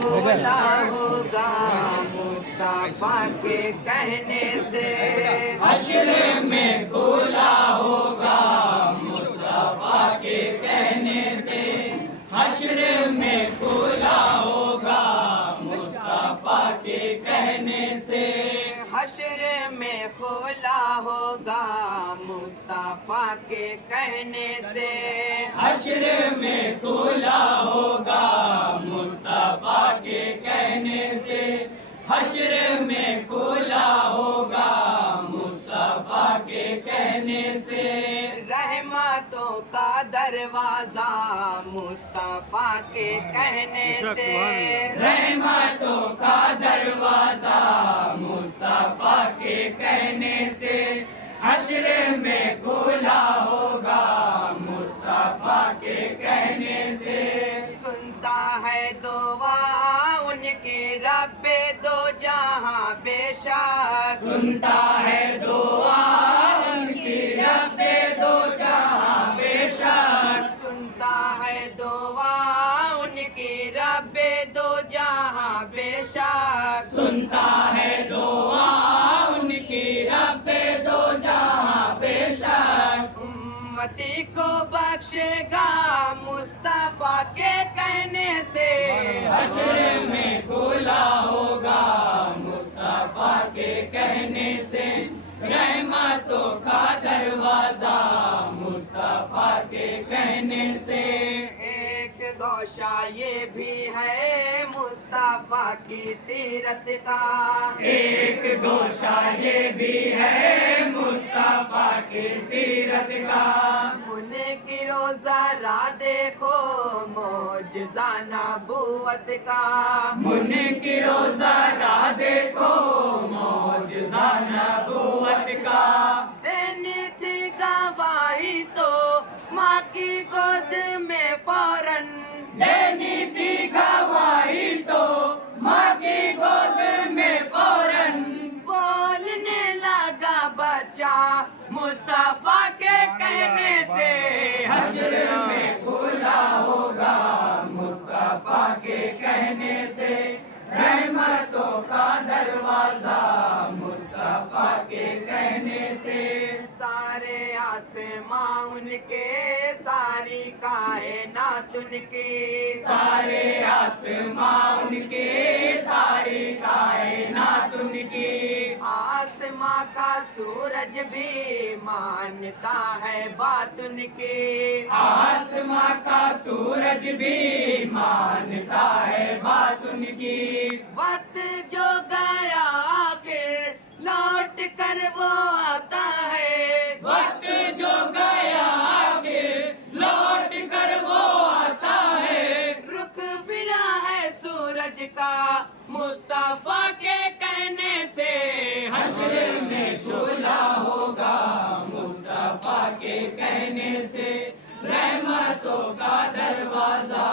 کھولا ہوگا مصطفیٰ کے کہنے سے، حشر میں کھولا ہوگا مصطفیٰ کے کہنے سے، حشر میں کھولا ہوگا مصطفیٰ کے کہنے سے، حشر میں کھولا ہوگا مصطفیٰ کے کہنے سے، حشر میں کھولا ہوگا مصطفیٰ کے کہنے سے، حشر میں کھولا ہوگا مصطفیٰ کے کہنے سے، رحمتوں کا دروازہ مصطفیٰ کے کہنے سے، رحمتوں کا دروازہ مصطفیٰ کے کہنے سے، حشر میں کھولا ہوگا مصطفیٰ کے کہنے سے، سنتا ہے دعا ان کی رب دو جہاں بے شک، سنتا ہے دعا ان کی رب دو جہاں بے شک، سنتا ہے دعا ان کی رب دو جہاں بے شک، سنتا ہے دعا ان کی رب دو جہاں بے شک، امتی کو بخشے گا مصطفیٰ کے کہنے سے، حشر میں کھولا ہوگا مصطفیٰ کے کہنے سے، رحمتوں کا دروازہ مصطفیٰ کے کہنے سے، ایک گوشہ یہ بھی ہے مصطفیٰ کی سیرت کا، ایک گوشہ یہ بھی ہے مصطفیٰ کی سیرت کا، منکرو ذرا دیکھو معجزہ نبوت کا، منکرو ذرا دیکھو معجزہ نبوت کا، دینی تھی گواہی تو ماں کی گود میں فوراً، دینی تھی گواہی تو ماں کی گود میں فوراً، بولنے لگا بچہ مصطفیٰ کے کہنے سے، حشر میں کھولا ہوگا مصطفیٰ کے کہنے سے، رحمتوں کا دروازہ مصطفیٰ کے کہنے سے، سارے آسماں ان کے ساری کائنات ان کی، سارے آسماں ان کے ساری کائنات ان کی، آسماں کا سورج بھی مانتا ہے بات ان کی، آسماں کا سورج بھی مانتا ہے بات ان کی، وقت جو گیا آخر لوٹ کر وہ آتا ہے، وقت جو گیا آخر لوٹ کر وہ آتا ہے، رخ پھرا ہے سورج کا مصطفیٰ کے کہنے سے، حشر میں کھولا ہوگا مصطفیٰ کے کہنے سے، رحمتوں کا دروازہ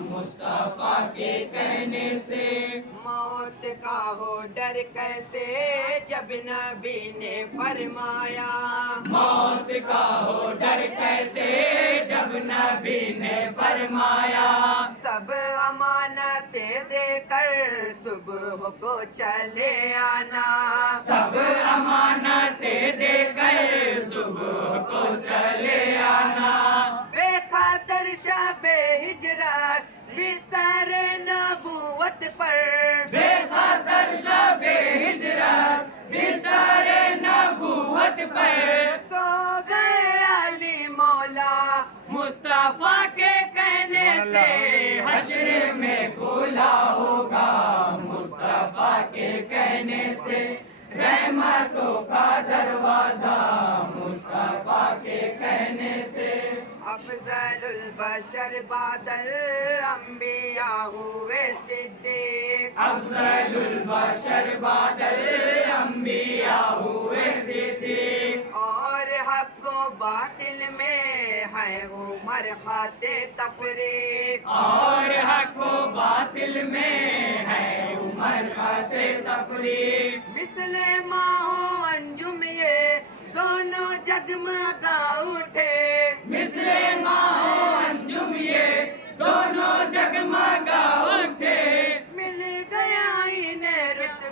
مصطفیٰ کے کہنے سے، موت کا ہو ڈر کیسے جب نبی نے فرمایا، موت کا ہو ڈر کیسے جب نبی نے فرمایا، سب امانتیں دے کر صبح کو چلے آنا، سب امانتیں دے کر صبح کو چلے آنا، بے خاطر شب ہجرت بستر نبوت پر، بے خاطر شب ہجرت بستر نبوت پر، سو گئے علی مولا مصطفیٰ کے کہنے سے، حشر میں کھولا ہوگا مصطفیٰ کے کہنے سے، رحمتوں کا دروازہ مصطفیٰ کے کہنے سے، افضل البشر بعد الانبیاء ہوئے صدیق، افضل البشر بعد الانبیاء ہوئے صدیق، اور حق و باطل میں ہے عمر خاتے تفریق، اور حق و باطل میں ہے عمر خاتے تفریق، مثل ماہ و انجم یہ دونوں جگمگا اٹھے، مثل ماہ و انجم یہ دونوں جگمگا اٹھے،